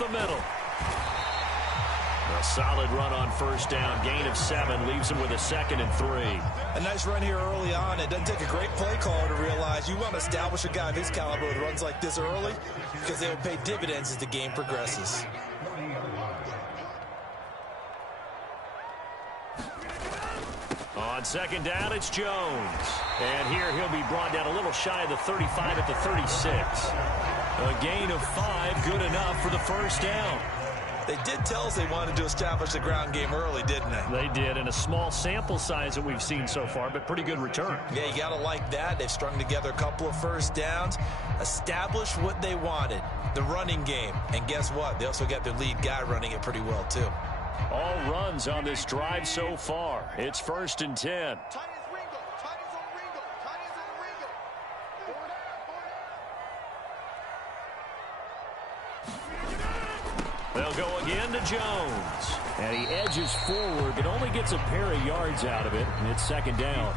the middle. A solid run on first down. Gain of 7 leaves him with a 2nd and 3. A nice run here early on. It doesn't take a great play caller to realize you want to establish a guy of his caliber with runs like this early because they will pay dividends as the game progresses. On second down, it's Jones. And here he'll be brought down a little shy of the 35 at the 36. A gain of 5, good enough for the first down. They did tell us they wanted to establish the ground game early, didn't they? They did, in a small sample size that we've seen so far, but pretty good return. Yeah, you got to like that. They've strung together a couple of first downs, established what they wanted, the running game. And guess what? They also got their lead guy running it pretty well, too. All runs on this drive so far. It's 1st and 10. They'll go again to Jones. And he edges forward, but only gets a pair of yards out of it. And it's 2nd down.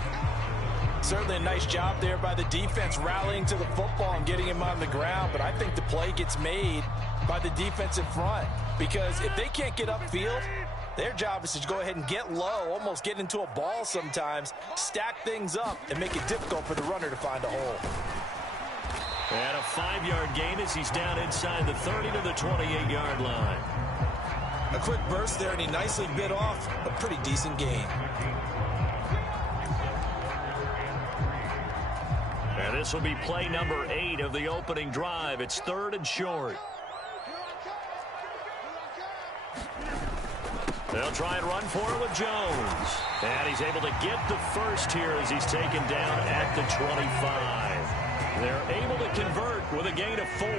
Certainly a nice job there by the defense rallying to the football and getting him on the ground. But I think the play gets made by the defensive front. Because if they can't get upfield, their job is to go ahead and get low, almost get into a ball sometimes, stack things up, and make it difficult for the runner to find a hole. And a 5-yard gain as he's down inside the 30 to the 28-yard line. A quick burst there, and he nicely bit off a pretty decent gain. And this will be play number 8 of the opening drive. It's 3rd and short. They'll try and run for it with Jones. And he's able to get the first here as he's taken down at the 25. They're able to convert with a gain of 4.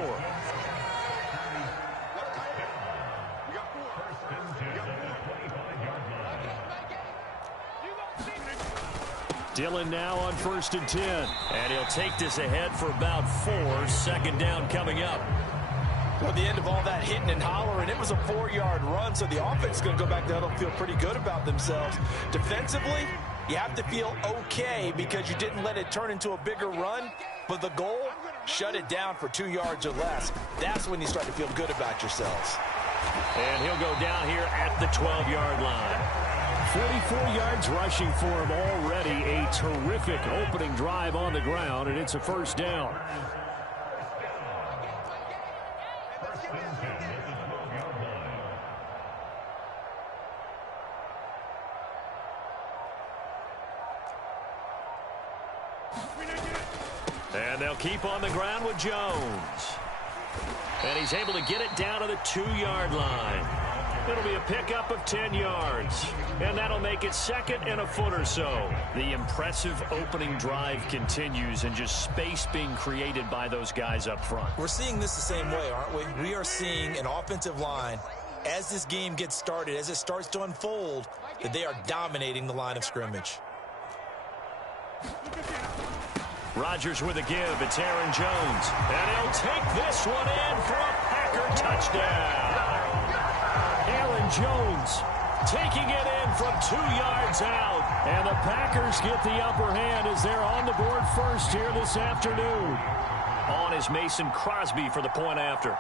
Dillon now on 1st and 10. And he'll take this ahead for about 4. 2nd down coming up. Well, at the end of all that hitting and hollering, it was a 4-yard run, so the offense is going to go back to huddle and feel pretty good about themselves. Defensively, you have to feel okay because you didn't let it turn into a bigger run, but the goal, shut it down for 2 yards or less. That's when you start to feel good about yourselves. And he'll go down here at the 12-yard line. 44 yards rushing for him already. A terrific opening drive on the ground, and it's a 1st down. And they'll keep on the ground with Jones. And he's able to get it down to the 2-yard line. It'll be a pickup of 10 yards. And that'll make it 2nd and a foot or so. The impressive opening drive continues and just space being created by those guys up front. We're seeing this the same way, aren't we? We are seeing an offensive line, as this game gets started, as it starts to unfold, that they are dominating the line of scrimmage. Rodgers with a give. It's Aaron Jones. And he'll take this one in for a Packer touchdown. Aaron Jones taking it in from 2 yards out. And the Packers get the upper hand as they're on the board first here this afternoon. On is Mason Crosby for the point after.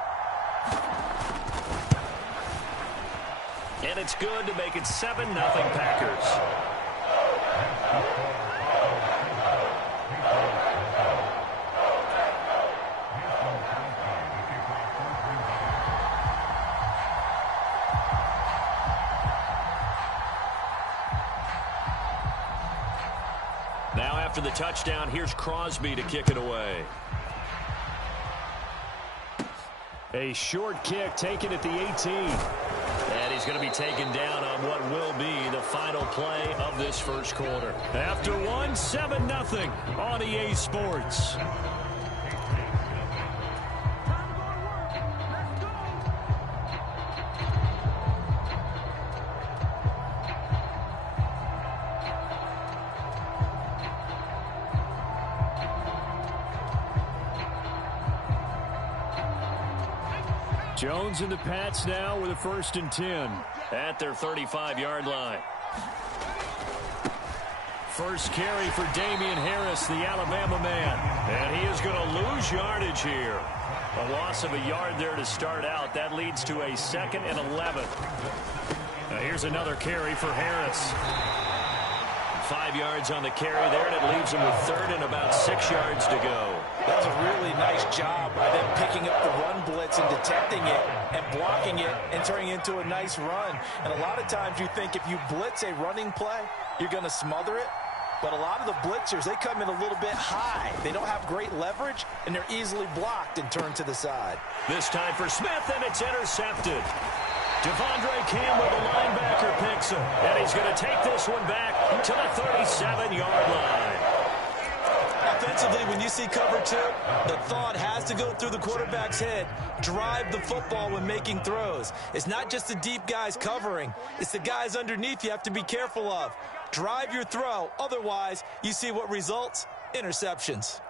And it's good to make it 7-0 Packers. Now after the touchdown, here's Crosby to kick it away. A short kick taken at the 18. And he's going to be taken down on what will be the final play of this first quarter. After one, 7-0 on EA Sports. Jones and the Pats now with a 1st and 10 at their 35-yard line. First carry for Damian Harris, the Alabama man. And he is going to lose yardage here. A loss of a yard there to start out. That leads to a 2nd and 11. Here's another carry for Harris. 5 yards on the carry there, and it leaves him with 3rd and about 6 yards to go. That was a really nice job by them picking up the run blitz and detecting it and blocking it and turning it into a nice run. And a lot of times you think if you blitz a running play, you're going to smother it. But a lot of the blitzers, they come in a little bit high. They don't have great leverage, and they're easily blocked and turned to the side. This time for Smith, and it's intercepted. Devondre Campbell, the linebacker, picks him. And he's going to take this one back to the 37-yard line. Offensively, when you see cover 2, the thought has to go through the quarterback's head. Drive the football when making throws. It's not just the deep guys covering. It's the guys underneath you have to be careful of. Drive your throw. Otherwise, you see what results? Interceptions.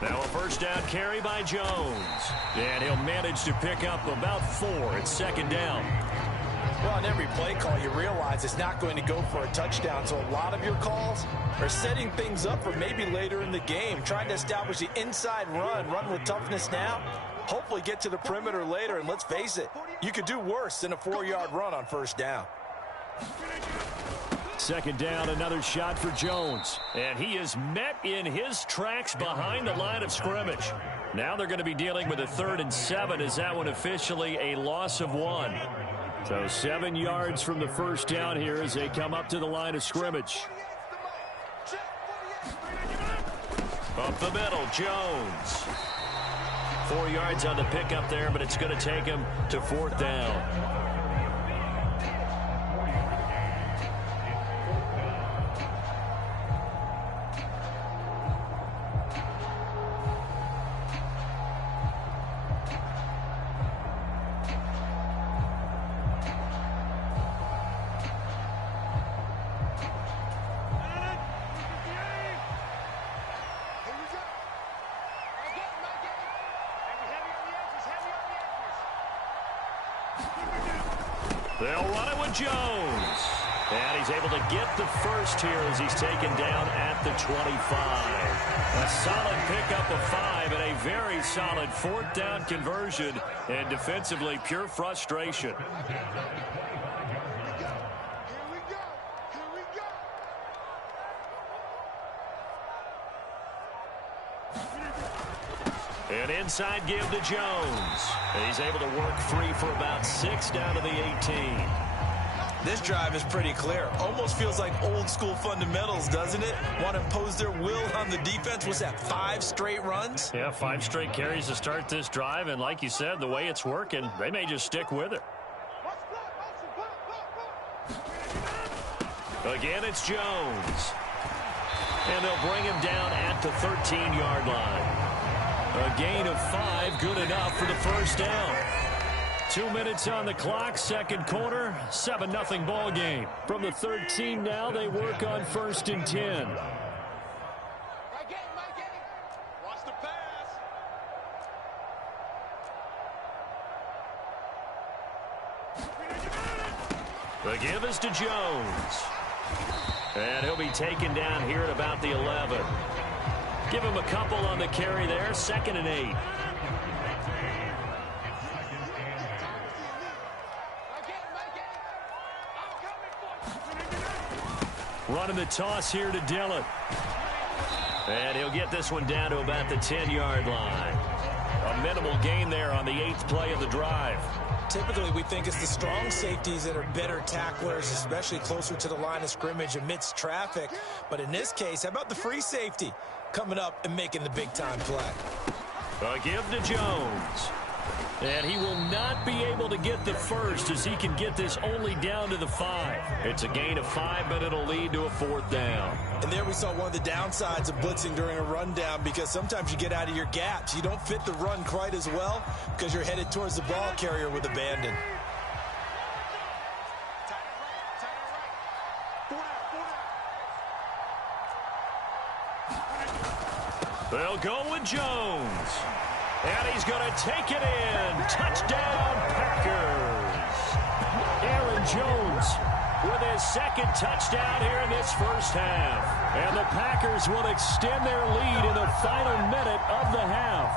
Now a first down carry by Jones. And he'll manage to pick up about 4. It's 2nd down. Well, on every play call, you realize it's not going to go for a touchdown. So a lot of your calls are setting things up for maybe later in the game, trying to establish the inside run with toughness now, hopefully get to the perimeter later. And let's face it, you could do worse than a 4-yard run on first down. 2nd down, another shot for Jones. And he is met in his tracks behind the line of scrimmage. Now they're going to be dealing with a 3rd and 7. Is that one officially a loss of 1? So 7 yards from the first down here as they come up to the line of scrimmage. Up the middle, Jones. 4 yards on the pickup there, but it's going to take him to 4th down. They'll run it with Jones. And he's able to get the first here as he's taken down at the 25. A solid pickup of 5 and a very solid 4th down conversion. And defensively, pure frustration. An inside give to Jones. He's able to work free for about 6 down to the 18. This drive is pretty clear. Almost feels like old school fundamentals, doesn't it? Want to impose their will on the defense. What's that, 5 straight runs? Yeah, 5 straight carries to start this drive. And like you said, the way it's working, they may just stick with it. Again, it's Jones. And they'll bring him down at the 13-yard line. A gain of 5, good enough for the first down. 2 minutes on the clock, 2nd quarter, 7-0 ball game. From the 13 now, they work on 1st and 10. Watch the pass. The give is to Jones. And he'll be taken down here at about the 11. Give him a couple on the carry there, 2nd and 8. Running the toss here to Dillon. And he'll get this one down to about the 10-yard line. A minimal gain there on the 8th play of the drive. Typically, we think it's the strong safeties that are better tacklers, especially closer to the line of scrimmage amidst traffic. But in this case, how about the free safety coming up and making the big-time play? A give to Jones. And he will not be able to get the first as he can get this only down to the 5. It's a gain of 5, but it'll lead to a 4th down. And there we saw one of the downsides of blitzing during a rundown, because sometimes you get out of your gaps. You don't fit the run quite as well because you're headed towards the ball carrier with abandon. They'll go with Jones. And he's going to take it in. Touchdown, Packers. Aaron Jones with his second touchdown here in this first half. And the Packers will extend their lead in the final minute of the half.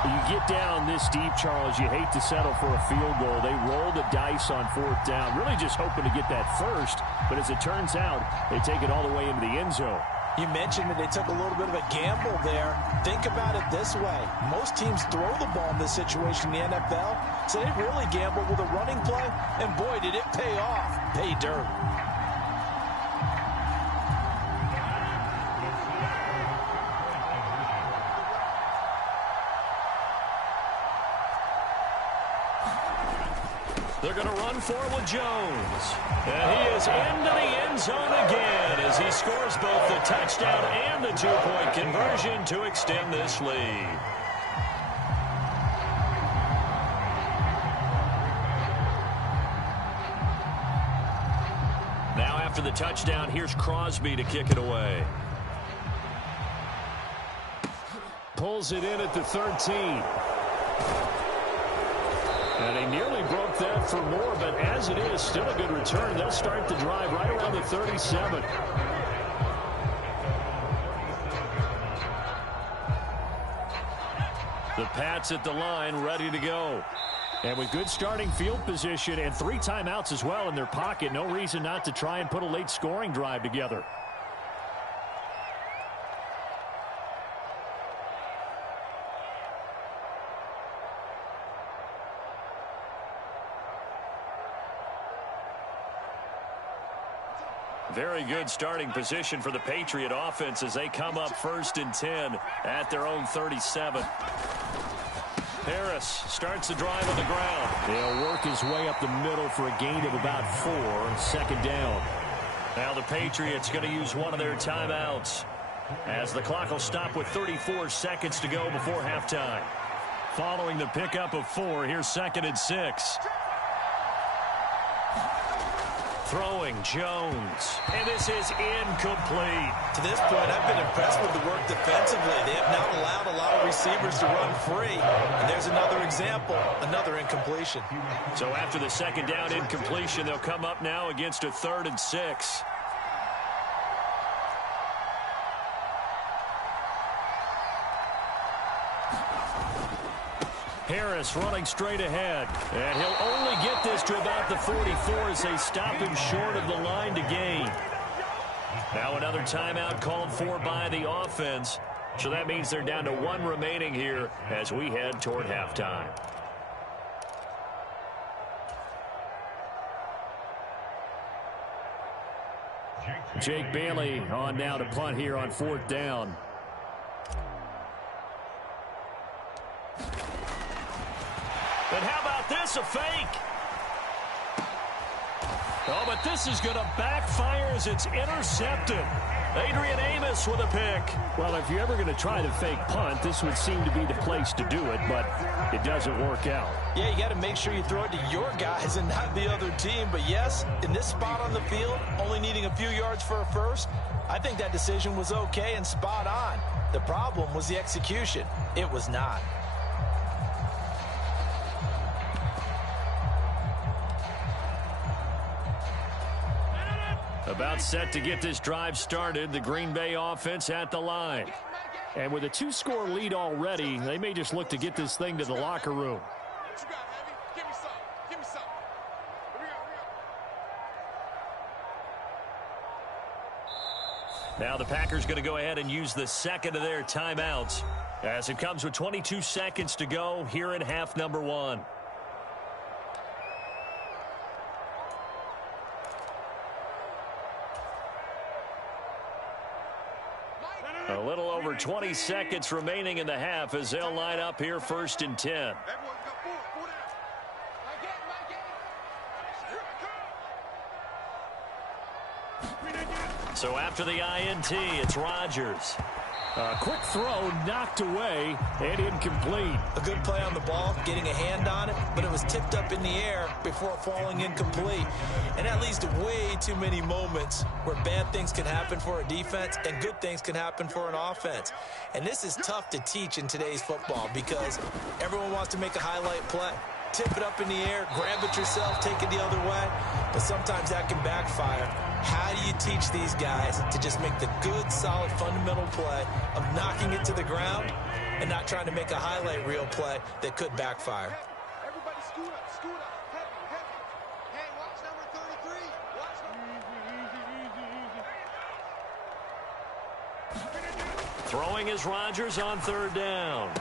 You get down this deep, Charles, you hate to settle for a field goal. They roll the dice on fourth down, really just hoping to get that first. But as it turns out, they take it all the way into the end zone. You mentioned that they took a little bit of a gamble there. Think about it this way. Most teams throw the ball in this situation in the NFL, so they really gamble with a running play, and boy, did it pay off. Pay dirt. They're going to run for it with Jones. And he is into the end zone again as he scores both the touchdown and the two-point conversion to extend this lead. Now after the touchdown, here's Crosby to kick it away. Pulls it in at the 13. And he nearly broke that for more, but as it is, still a good return. They'll start the drive right around the 37. The Pats at the line, ready to go. And with good starting field position and 3 timeouts as well in their pocket, no reason not to try and put a late scoring drive together. Very good starting position for the Patriot offense as they come up 1st and 10 at their own 37. Harris starts the drive on the ground. He'll work his way up the middle for a gain of about 4, 2nd down. Now the Patriots going to use one of their timeouts as the clock will stop with 34 seconds to go before halftime. Following the pickup of 4, here's 2nd and 6. Throwing Jones. And this is incomplete. To this point, I've been impressed with the work defensively. They have not allowed a lot of receivers to run free. And there's another example, another incompletion. So after the 2nd down incompletion, they'll come up now against a 3rd and 6. Harris running straight ahead. And he'll only get this to about the 44 as they stop him short of the line to gain. Now another timeout called for by the offense. So that means they're down to 1 remaining here as we head toward halftime. Jake Bailey on now to punt here on 4th down. And how about this, a fake? Oh, but this is going to backfire as it's intercepted. Adrian Amos with a pick. Well, if you're ever going to try the fake punt, this would seem to be the place to do it, but it doesn't work out. Yeah, you got to make sure you throw it to your guys and not the other team. But yes, in this spot on the field, only needing a few yards for a first, I think that decision was okay and spot on. The problem was the execution. It was not. About set to get this drive started, the Green Bay offense at the line. And with a 2-score lead already, they may just look to get this thing to the locker room. Now the Packers going to go ahead and use the 2nd of their timeouts as it comes with 22 seconds to go here in half number 1. A little over 20 seconds remaining in the half as they'll line up here 1st and 10. So after the INT, it's Rodgers. A quick throw knocked away and incomplete. A good play on the ball, getting a hand on it, but it was tipped up in the air before falling incomplete. And that leads to way too many moments where bad things can happen for a defense and good things can happen for an offense. And this is tough to teach in today's football because everyone wants to make a highlight play. tip it up in the air, grab it yourself, take it the other way. But sometimes that can backfire. How do you teach these guys to just make the good, solid, fundamental play of knocking it to the ground and not trying to make a highlight reel play that could backfire? Everybody scoot up, scoot up. Heavy, heavy. Hey, watch number 33. Watch number... Throwing is Rodgers on third down.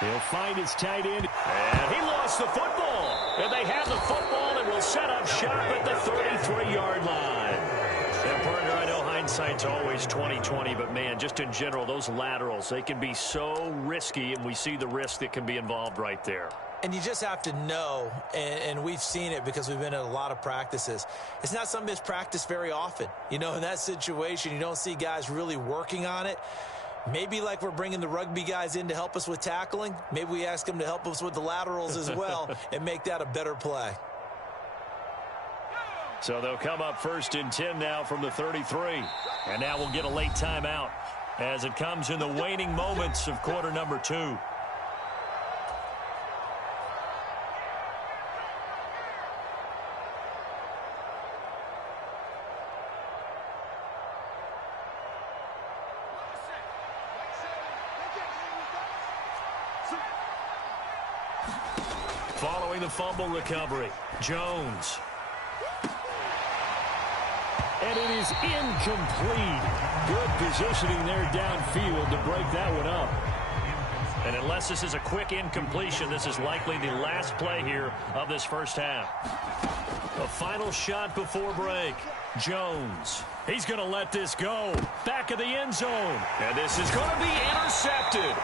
He'll find his tight end. And he lost the football. And they have the football and will set up shop at the 33-yard line. And partner, I know hindsight's always 20/20, but man, just in general, those laterals, they can be so risky, and we see the risk that can be involved right there. And you just have to know, and we've seen it because we've been at a lot of practices. It's not something that's practiced very often. You know, in that situation, you don't see guys really working on it. Maybe like we're bringing the rugby guys in to help us with tackling. Maybe we ask them to help us with the laterals as well and make that a better play. So they'll come up 1st and 10 now from the 33. And now we'll get a late timeout as it comes in the waning moments of quarter number 2. Following the fumble recovery, Jones. And it is incomplete. Good positioning there downfield to break that one up. And unless this is a quick incompletion, this is likely the last play here of this first half. A final shot before break. Jones. He's going to let this go. Back of the end zone. And this is going to be intercepted.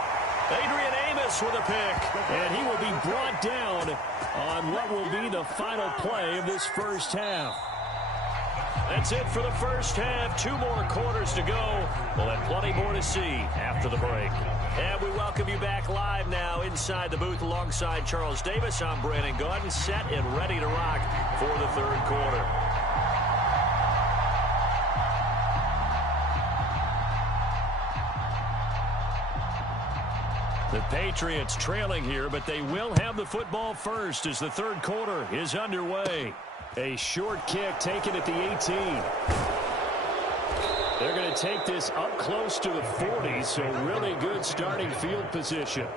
Adrian Amos with a pick. And he will be brought down on what will be the final play of this first half. That's it for the first half. 2 more quarters to go. We'll have plenty more to see after the break. And we welcome you back live now inside the booth alongside Charles Davis. I'm Brandon Gaudin, set and ready to rock for the third quarter. The Patriots trailing here, but they will have the football first as the third quarter is underway. A short kick taken at the 18. They're going to take this up close to the 40, so really good starting field position.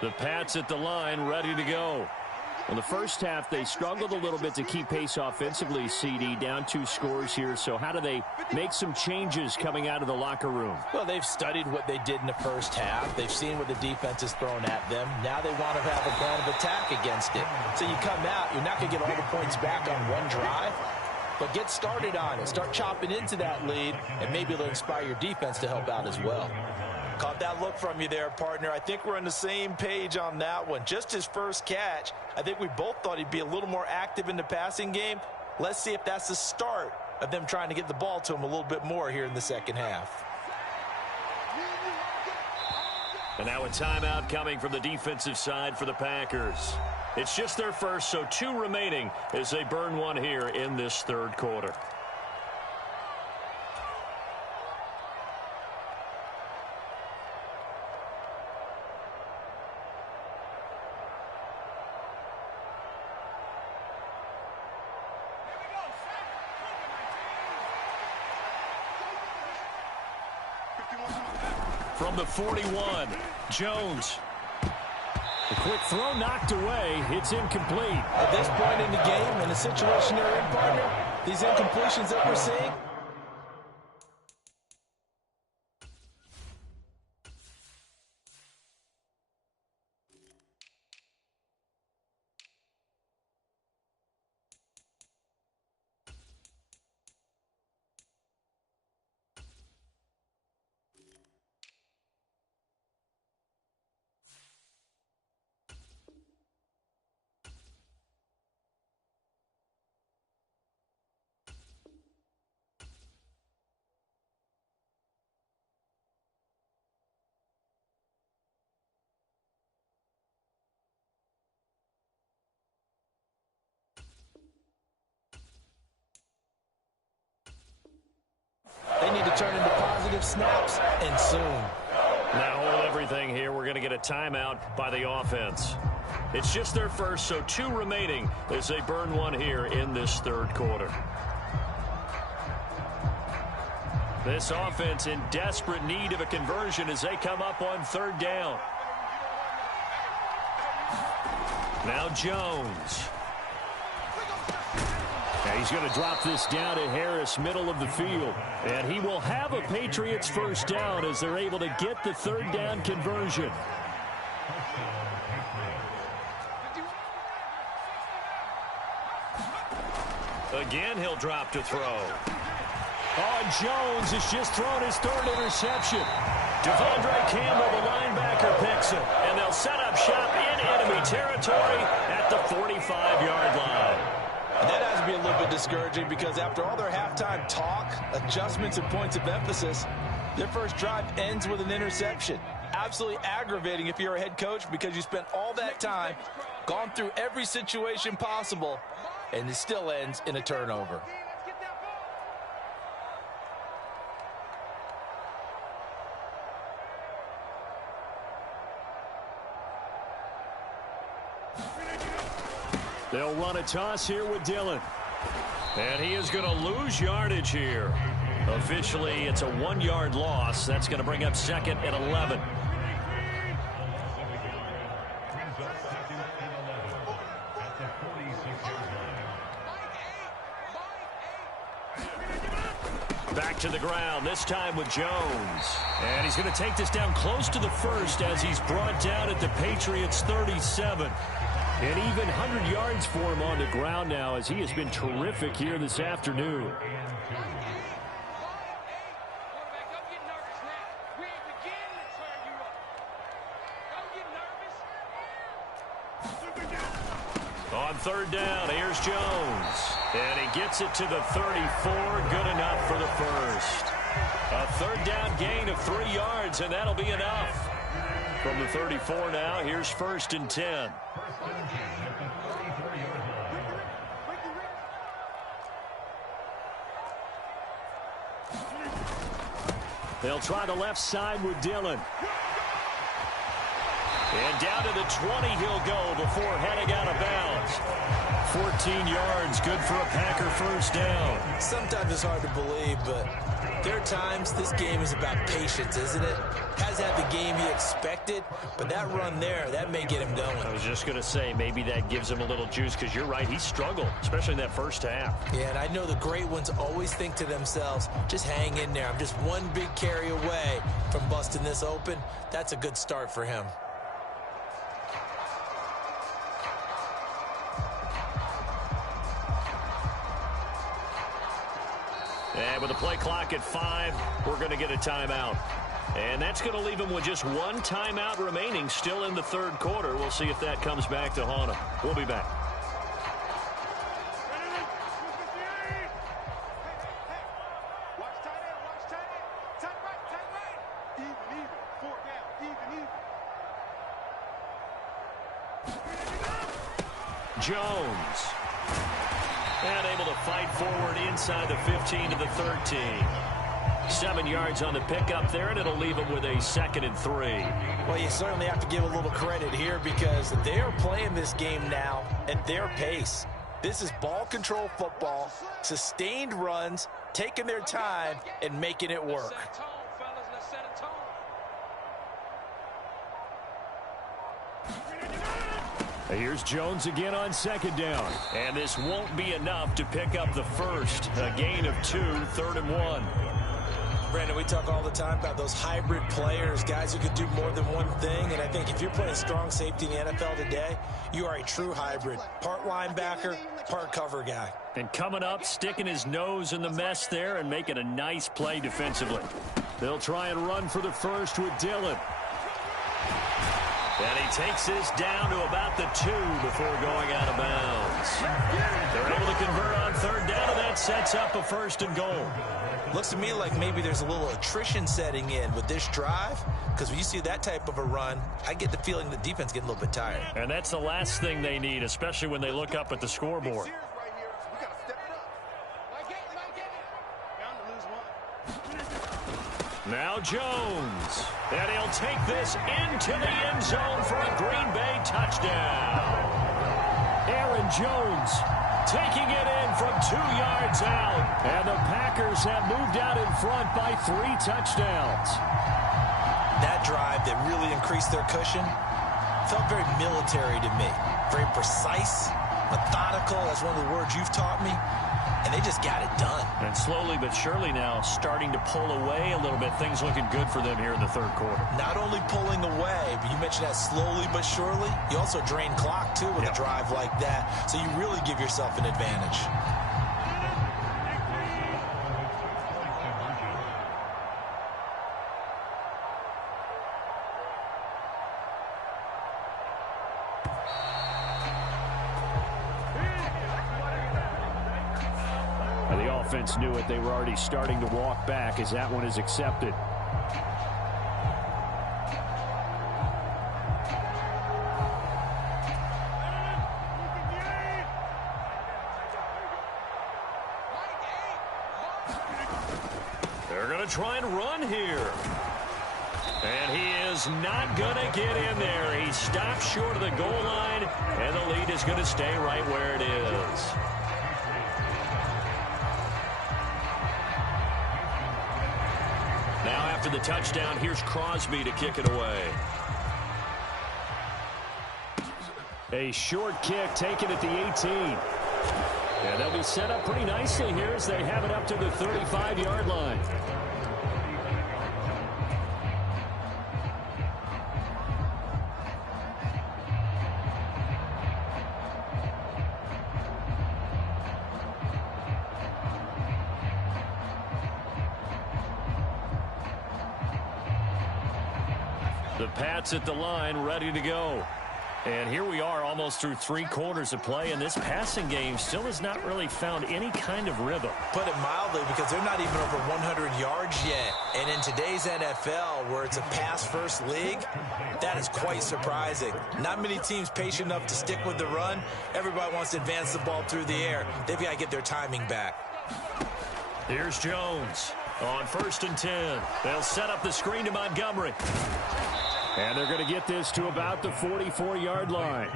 The Pats at the line, ready to go. In the first half, they struggled a little bit to keep pace offensively, CD, down 2 scores here. So how do they make some changes coming out of the locker room? Well, they've studied what they did in the first half. They've seen what the defense has thrown at them. Now they want to have a plan of attack against it. So you come out, you're not going to get all the points back on one drive, but get started on it. Start chopping into that lead, and maybe it'll inspire your defense to help out as well. Caught that look from you there, partner. I think we're on the same page on that one. Just his first catch, I think we both thought he'd be a little more active in the passing game. Let's see if that's the start of them trying to get the ball to him a little bit more here in the second half. And now a timeout coming from the defensive side for the Packers. It's just their first, so 2 remaining as they burn one here in this third quarter. From the 41, Jones. A quick throw knocked away. It's incomplete. At this point in the game, in the situation they're in, partner, these incompletions that we're seeing, turn into positive snaps, and soon. Now hold everything here. We're going to get a timeout by the offense. It's just their first, so 2 remaining as they burn one here in this third quarter. This offense in desperate need of a conversion as they come up on third down. Now Jones. Now he's going to drop this down to Harris, middle of the field. And he will have a Patriots first down as they're able to get the third down conversion. Again, he'll drop to throw. Oh, Jones has just thrown his 3rd interception. Devondre Campbell, the linebacker, picks it. And they'll set up shop in enemy territory at the 45-yard line. And that has to be a little bit discouraging because after all their halftime talk, adjustments, and points of emphasis, their first drive ends with an interception. Absolutely aggravating if you're a head coach because you spent all that time, gone through every situation possible, and it still ends in a turnover. They'll run a toss here with Dillon. And he is going to lose yardage here. Officially, it's a 1-yard loss. That's going to bring up 2nd and 11. Back to the ground, this time with Jones. And he's going to take this down close to the first as he's brought down at the Patriots' 37. And even 100 yards for him on the ground now as he has been terrific here this afternoon. On third down, here's Jones. And he gets it to the 34. Good enough for the first. A third down gain of 3 yards, and that'll be enough. From the 34 now, here's 1st and 10. They'll try the left side with Dillon. And down to the 20 he'll go before heading out of bounds. 14 yards, good for a Packer first down. Sometimes it's hard to believe, but there are times this game is about patience, isn't it? Hasn't had the game he expected, but that run there, that may get him going. I was just going to say, maybe that gives him a little juice, because you're right, he struggled, especially in that first half. Yeah, and I know the great ones always think to themselves, just hang in there. I'm just one big carry away from busting this open. That's a good start for him. And with the play clock at 5, we're going to get a timeout. And that's going to leave him with just 1 timeout remaining still in the third quarter. We'll see if that comes back to haunt him. We'll be back. Jones. And able to fight forward inside the 15 to the 13. 7 yards on the pickup there, and it'll leave him with a 2nd and 3. Well, you certainly have to give a little credit here because they are playing this game now at their pace. This is ball control football, sustained runs, taking their time, and making it work. Here's Jones again on 2nd down. And this won't be enough to pick up the first. A gain of 2, 3rd and 1. Brandon, we talk all the time about those hybrid players, guys who can do more than one thing. And I think if you're playing strong safety in the NFL today, you are a true hybrid. Part linebacker, part cover guy. And coming up, sticking his nose in the mess there and making a nice play defensively. They'll try and run for the first with Dillon. And he takes this down to about the 2 before going out of bounds. They're able to convert on 3rd down, and that sets up a 1st and goal. Looks to me like maybe there's a little attrition setting in with this drive, because when you see that type of a run, I get the feeling the defense getting a little bit tired. And that's the last thing they need, especially when they look up at the scoreboard. Now Jones. And he'll take this into the end zone for a Green Bay touchdown. Aaron Jones taking it in from 2 yards out. And the Packers have moved out in front by 3 touchdowns. That drive that really increased their cushion felt very military to me. Very precise, methodical. That's one of the words you've taught me. And they just got it done. And slowly but surely now starting to pull away a little bit. Things looking good for them here in the third quarter. Not only pulling away, but you mentioned that slowly but surely. You also drain clock, too, with a drive like that. So you really give yourself an advantage. The offense knew it. They were already starting to walk back as that one is accepted. They're going to try and run here. And he is not going to get in there. He stopped short of the goal line, and the lead is going to stay right where it is. Now after the touchdown, here's Crosby to kick it away. A short kick taken at the 18. And they'll be set up pretty nicely here as they have it up to the 35-yard line. The Pats at the line, ready to go. And here we are almost through 3 quarters of play, and this passing game still has not really found any kind of rhythm. Put it mildly, because they're not even over 100 yards yet. And in today's NFL, where it's a pass-first league, that is quite surprising. Not many teams patient enough to stick with the run. Everybody wants to advance the ball through the air. They've got to get their timing back. Here's Jones on 1st and 10. They'll set up the screen to Montgomery. And they're going to get this to about the 44-yard line.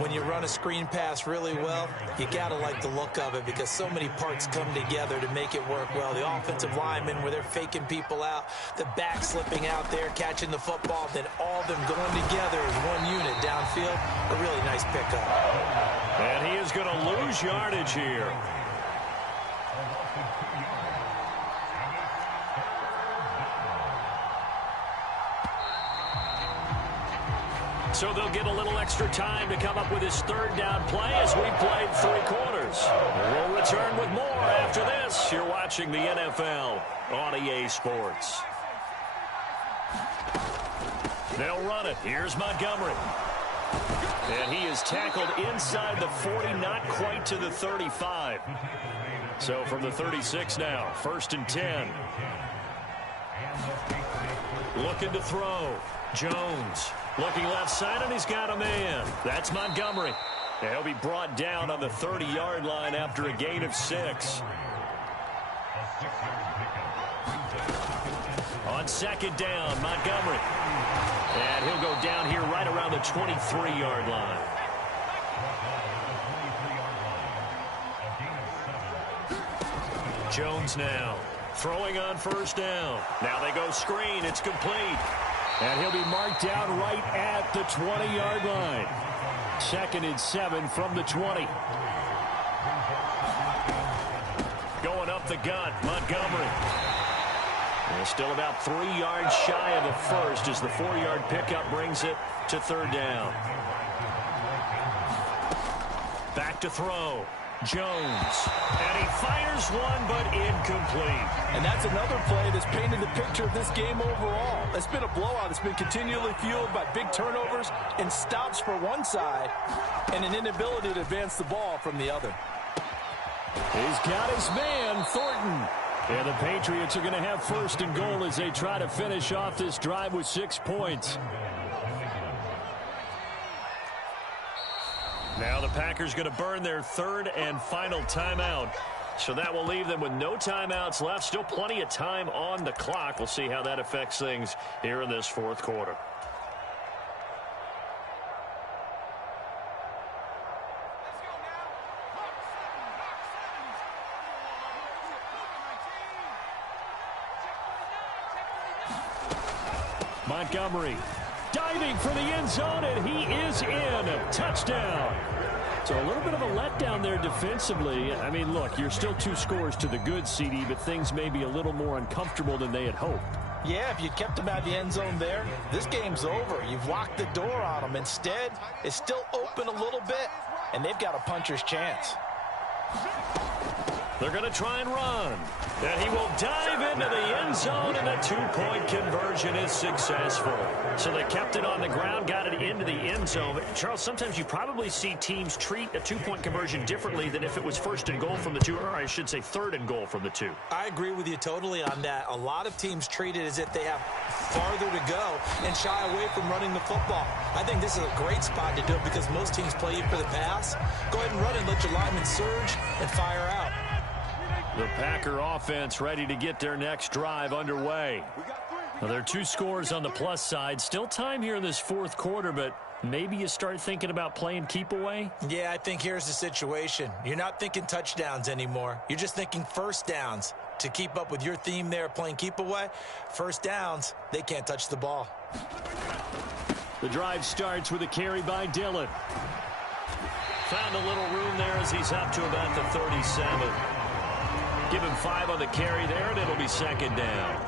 When you run a screen pass really well, you got to like the look of it because so many parts come together to make it work well. The offensive linemen, where they're faking people out, the back slipping out there, catching the football, then all of them going together as one unit downfield. A really nice pickup. And he is going to lose yardage here. So they'll get a little extra time to come up with his 3rd down play as we've played 3 quarters. We'll return with more after this. You're watching the NFL on EA Sports. They'll run it. Here's Montgomery. And he is tackled inside the 40, not quite to the 35. So from the 36 now, 1st and 10. Looking to throw. Jones looking left side, and he's got a man. That's Montgomery. And he'll be brought down on the 30-yard line after a gain of 6. On 2nd down, Montgomery. And he'll go down here right around the 23-yard line. Jones now throwing on 1st down. Now they go screen. It's complete. And he'll be marked down right at the 20-yard line. 2nd and 7 from the 20. Going up the gut, Montgomery. And still about 3 yards shy of the 1st as the 4-yard pickup brings it to 3rd down. Back to throw. Jones. And he fires one, but incomplete. And that's another play that's painted the picture of this game overall. It's been a blowout. It's been continually fueled by big turnovers and stops for one side and an inability to advance the ball from the other. He's got his man, Thornton. And the Patriots are going to have 1st and goal as they try to finish off this drive with 6 points. Now the Packers going to burn their 3rd and final timeout So that will leave them with no timeouts left. Still plenty of time on the clock. We'll see how that affects things here in this fourth quarter. Montgomery diving for the end zone, and he is in. Touchdown. So a little bit of a letdown there defensively. I mean, look, you're still 2 scores to the good, CD, but things may be a little more uncomfortable than they had hoped. Yeah, if you kept him out of the end zone there, this game's over. You've locked the door on him. Instead, it's still open a little bit, and they've got a puncher's chance. They're going to try and run. And he will dive into the end zone, and the 2-point conversion is successful. So they kept it on the ground, got it into the end zone. But Charles, sometimes you probably see teams treat a 2-point conversion differently than if it was first and goal from the 2, or I should say third and goal from the 2. I agree with you totally on that. A lot of teams treat it as if they have farther to go and shy away from running the football. I think this is a great spot to do it because most teams play you for the pass. Go ahead and run and let your linemen surge and fire out. The Packer offense ready to get their next drive underway. Now, there are 2 scores on the plus side. Still time here in this fourth quarter, but maybe you start thinking about playing keep away? Yeah, I think here's the situation. You're not thinking touchdowns anymore. You're just thinking first downs. To keep up with your theme there, playing keep away, first downs, they can't touch the ball. The drive starts with a carry by Dillon. Found a little room there as he's up to about the 37. Give him 5 on the carry there, and it'll be second down.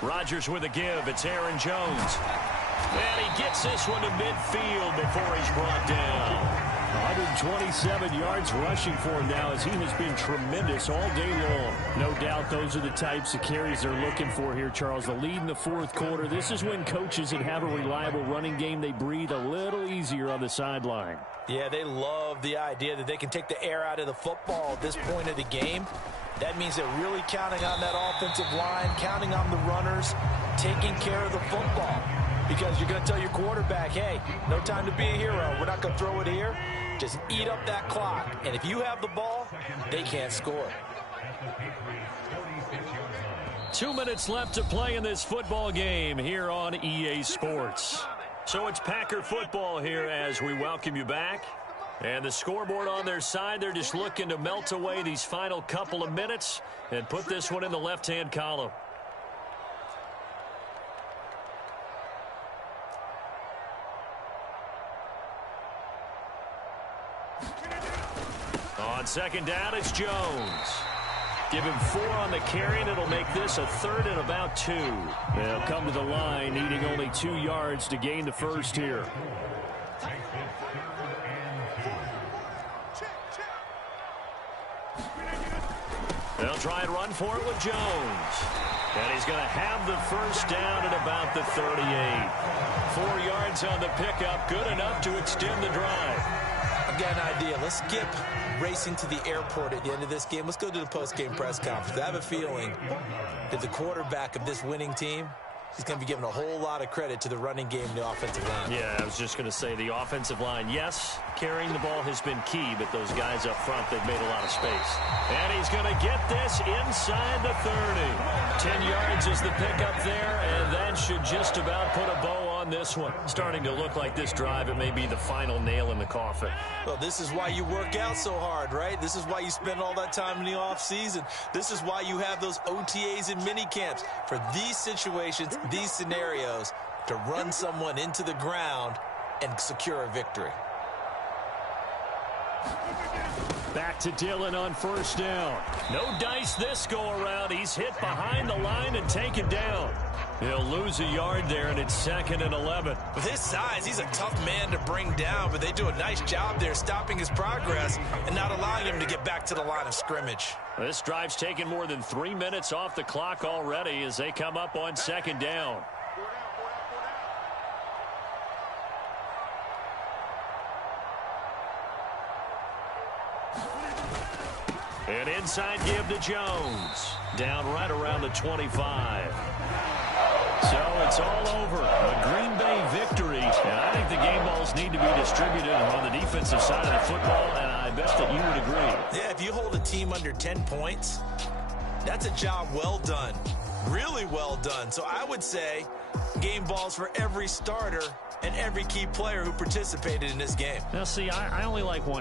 Rodgers with a give. It's Aaron Jones. And he gets this one to midfield before he's brought down. 127 yards rushing for him now as he has been tremendous all day long. No doubt those are the types of carries they're looking for here, Charles. The lead in the fourth quarter. This is when coaches that have a reliable running game, they breathe a little easier on the sideline. Yeah, they love the idea that they can take the air out of the football at this point of the game. That means they're really counting on that offensive line, counting on the runners, taking care of the football. Because you're going to tell your quarterback, hey, no time to be a hero. We're not going to throw it here. Just eat up that clock. And if you have the ball, they can't score. 2 minutes left to play in this football game here on EA Sports. So it's Packer football here as we welcome you back. And the scoreboard on their side, they're just looking to melt away these final couple of minutes and put this one in the left-hand column. On second down, it's Jones. Give him 4 on the carry, and it'll make this a third and about 2. They'll come to the line, needing only 2 yards to gain the first here. They'll try and run for it with Jones. And he's going to have the first down at about the 38. 4 yards on the pickup, good enough to extend the drive. I've got an idea. Let's skip racing to the airport at the end of this game. Let's go to the post-game press conference. I have a feeling that the quarterback of this winning team, he's going to be giving a whole lot of credit to the running game and the offensive line. Yeah, I was just going to say the offensive line, yes, carrying the ball has been key, but those guys up front, they've made a lot of space. And he's going to get this inside the 30. 10 yards is the pickup there, and that should just about put a bow on this one. Starting to look like this drive, it may be the final nail in the coffin. Well, this is why you work out so hard, right? This is why you spend all that time in the offseason. This is why you have those OTAs and mini camps. For these situations, these scenarios, to run someone into the ground and secure a victory. Back to Dillon on first down. No dice this go around. He's hit behind the line and taken down. He'll lose a yard there, and it's 2nd and 11. With his size, he's a tough man to bring down, but they do a nice job there stopping his progress and not allowing him to get back to the line of scrimmage. This drive's taken more than 3 minutes off the clock already as they come up on second down. An inside give to Jones. Down right around the 25. So it's all over. A Green Bay victory. And I think the game balls need to be distributed on the defensive side of the football, and I bet that you would agree. Yeah, if you hold a team under 10 points, that's a job well done. Really well done. So I would say game balls for every starter and every key player who participated in this game. Now, see, I only like one